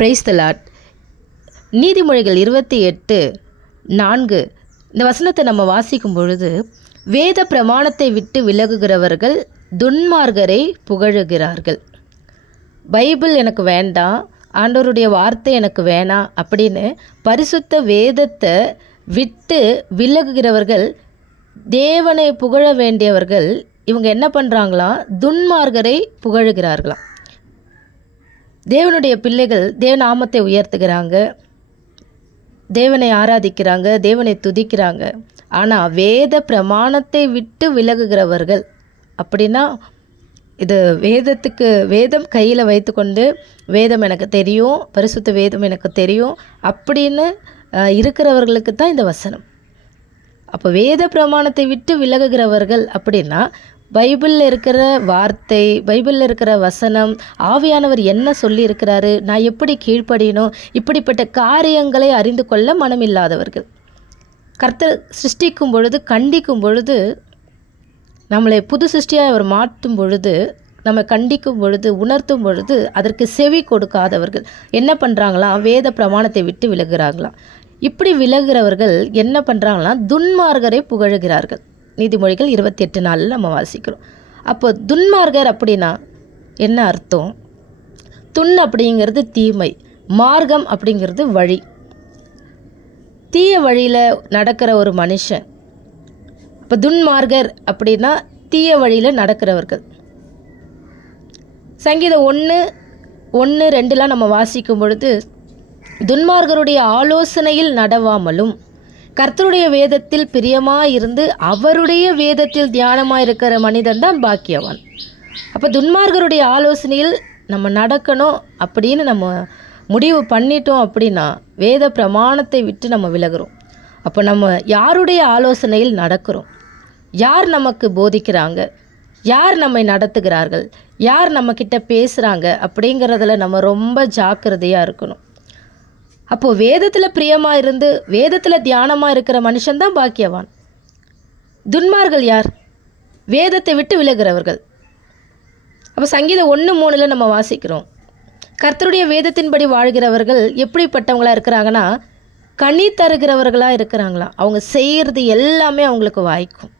Praise the Lord. நீதிமொழிகள் 28:4 இந்த வசனத்தை நம்ம வாசிக்கும் பொழுது, வேத பிரமாணத்தை விட்டு விலகுகிறவர்கள் துன்மார்கரை புகழுகிறார்கள். பைபிள் எனக்கு வேண்டாம், ஆண்டவருடைய வார்த்தை எனக்கு வேணாம் அப்படின்னு பரிசுத்த வேதத்தை விட்டு விலகுகிறவர்கள், தேவனை புகழ வேண்டியவர்கள், இவங்க என்ன பண்ணுறாங்களாம்? துன்மார்கரை புகழுகிறார்களாம். தேவனுடைய பிள்ளைகள் தேவநாமத்தை உயர்த்துகிறாங்க, தேவனை ஆராதிக்கிறாங்க, தேவனை துதிக்கிறாங்க. ஆனால் வேத பிரமாணத்தை விட்டு விலகுகிறவர்கள் அப்படின்னா, இது வேதம் கையில் வைத்துக்கொண்டு வேதம் எனக்கு தெரியும், பரிசுத்த வேதம் எனக்கு தெரியும் அப்படின்னு இருக்கிறவர்களுக்கு தான் இந்த வசனம். அப்போ வேத பிரமாணத்தை விட்டு விலகுகிறவர்கள் அப்படின்னா, பைபிளில் இருக்கிற வார்த்தை, பைபிளில் இருக்கிற வசனம், ஆவியானவர் என்ன சொல்லியிருக்கிறாரு, நான் எப்படி கீழ்ப்படியணும், இப்படிப்பட்ட காரியங்களை அறிந்து கொள்ள மனம் இல்லாதவர்கள். கர்த்தர் சிருஷ்டிக்கும் பொழுது, கண்டிக்கும் பொழுது, நம்மளை புது சிருஷ்டியாக அவர் மாற்றும் பொழுது, நம்ம கண்டிக்கும் பொழுது, உணர்த்தும் பொழுது அதற்கு செவி கொடுக்காதவர்கள் என்ன பண்ணுறாங்களாம்? வேத பிரமாணத்தை விட்டு விலகுகிறாங்களாம். இப்படி விலகுகிறவர்கள் என்ன பண்ணுறாங்களாம்? துன்மார்கரை புகழுகிறார்கள். நீதிமொழிகள் 28:4 நம்ம வாசிக்கிறோம். அப்போ துன்மார்கர் அப்படின்னா என்ன அர்த்தம்? துன் அப்படிங்கிறது தீமை, மார்க்கம் அப்படிங்கிறது வழி. தீய வழியில் நடக்கிற ஒரு மனுஷன். இப்போ துன்மார்கர் அப்படின்னா தீய வழியில் நடக்கிறவர்கள். சங்கீதம் 1:2 நம்ம வாசிக்கும் பொழுது, துன்மார்கருடைய ஆலோசனையில் நடவாமலும் கர்த்தருடைய வேதத்தில் பிரியமாயிருந்து அவருடைய வேதத்தில் தியானமாக இருக்கிற மனிதன் தான் பாக்கியவான். அப்போ துன்மார்கருடைய ஆலோசனையில் நம்ம நடக்கணும் அப்படின்னு நம்ம முடிவு பண்ணிட்டோம் அப்படின்னா, வேத பிரமாணத்தை விட்டு நம்ம விலகிறோம். அப்போ நம்ம யாருடைய ஆலோசனையில் நடக்கிறோம்? யார் நமக்கு போதிக்கிறாங்க? யார் நம்மை நடத்துகிறார்கள்? யார் நம்மக்கிட்ட பேசுகிறாங்க? அப்படிங்கிறதுல நம்ம ரொம்ப ஜாக்கிரதையாக இருக்கணும். அப்போது வேதத்தில் பிரியமாக இருந்து வேதத்தில் தியானமாக இருக்கிற மனுஷன்தான் பாக்கியவான். துன்மார்கள் யார்? வேதத்தை விட்டு விலகிறவர்கள். அப்போ சங்கீதம் 1:3 நம்ம வாசிக்கிறோம், கர்த்தருடைய வேதத்தின்படி வாழ்கிறவர்கள் எப்படிப்பட்டவங்களாக இருக்கிறாங்கன்னா, கனி தருகிறவர்களாக இருக்கிறாங்களாம். அவங்க செய்கிறது எல்லாமே அவங்களுக்கு வாய்க்கும்.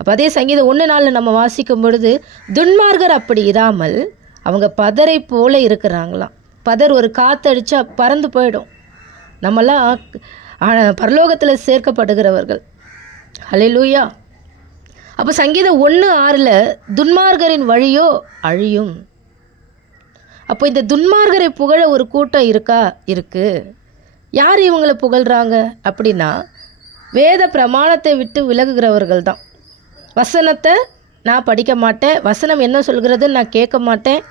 அப்போ அதே சங்கீதம் 1:4 நம்ம வாசிக்கும் பொழுது, துன்மார்கர் அப்படி இராமல் அவங்க பதரை போல இருக்கிறாங்களாம். பதர் ஒரு காற்றடிச்சா பறந்து போயிடும். நம்மெல்லாம் பரலோகத்தில் சேர்க்கப்படுகிறவர்கள். ஹல்லேலூயா. அப்போ சங்கீதம் 1:6 துன்மார்கரின் வழியோ அழியும். அப்போ இந்த துன்மார்கரை புகழ ஒரு கூட்டம் இருக்குது. யார் இவங்களை புகழ்கிறாங்க அப்படின்னா, வேத பிரமாணத்தை விட்டு விலகுகிறவர்கள் தான். வசனத்தை நான் படிக்க மாட்டேன், வசனம் என்ன சொல்கிறதுன்னு நான் கேட்க மாட்டேன்,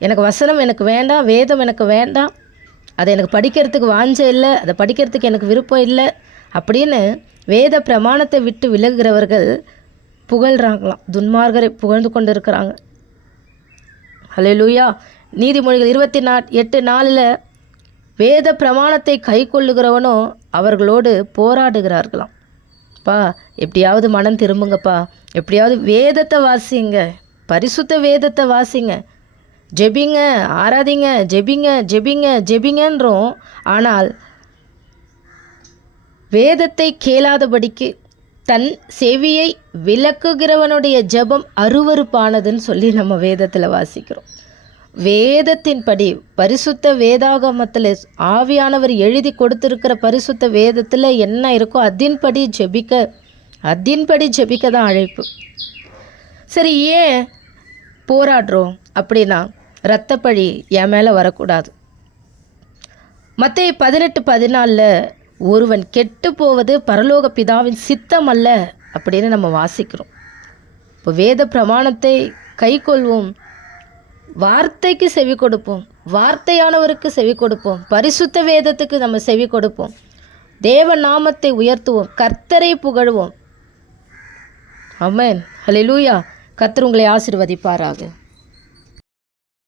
எனக்கு வசனம் எனக்கு வேண்டாம், வேதம் எனக்கு வேண்டாம், அதை எனக்கு படிக்கிறதுக்கு வாஞ்சை இல்லை, அதை படிக்கிறதுக்கு எனக்கு விருப்பம் இல்லை அப்படின்னு வேத பிரமாணத்தை விட்டு விலகுகிறவர்கள் புகழ்கிறாங்களாம். துன்மார்கரை புகழ்ந்து கொண்டு இருக்கிறாங்க. ஹல்லேலூயா. நீதிமொழிகள் 28:4 வேத பிரமாணத்தை கை கொள்ளுகிறவனோ அவர்களோடு போராடுகிறார்களாம். எப்படியாவது மனம் திரும்புங்கப்பா, எப்படியாவது வேதத்தை வாசிங்க, பரிசுத்த வேதத்தை வாசிங்க, ஜெபிங்க, ஆராதிங்க, ஜெபிங்கன்றோம். ஆனால் வேதத்தை கேளாதபடிக்கு தன் செவியை விலக்குகிறவனுடைய ஜெபம் அருவருப்பானதுன்னு சொல்லி நம்ம வேதத்தில் வாசிக்கிறோம். வேதத்தின்படி பரிசுத்த வேதாகமத்தில் ஆவியானவர் எழுதி கொடுத்துருக்கிற பரிசுத்த வேதத்தில் என்ன இருக்கோ அதின்படி ஜெபிக்க தான் அழைப்பு. சரி, ஏன் போராடுறோம் அப்படின்னா, இரத்தப்பழி என் மேலே வரக்கூடாது. மத்தேயு 18:14 ஒருவன் கெட்டு போவது பரலோக பிதாவின் சித்தம் அல்ல அப்படின்னு நம்ம வாசிக்கிறோம். இப்போ வேத பிரமாணத்தை கை கொள்வோம், வார்த்தைக்கு செவி கொடுப்போம், வார்த்தையானவருக்கு செவி கொடுப்போம், பரிசுத்த வேதத்துக்கு நம்ம செவி கொடுப்போம், தேவ நாமத்தை உயர்த்துவோம், கர்த்தரை புகழுவோம். ஆமென். ஹல்லேலூயா. கர்த்தர் உங்களை ஆசீர்வதிப்பாராக.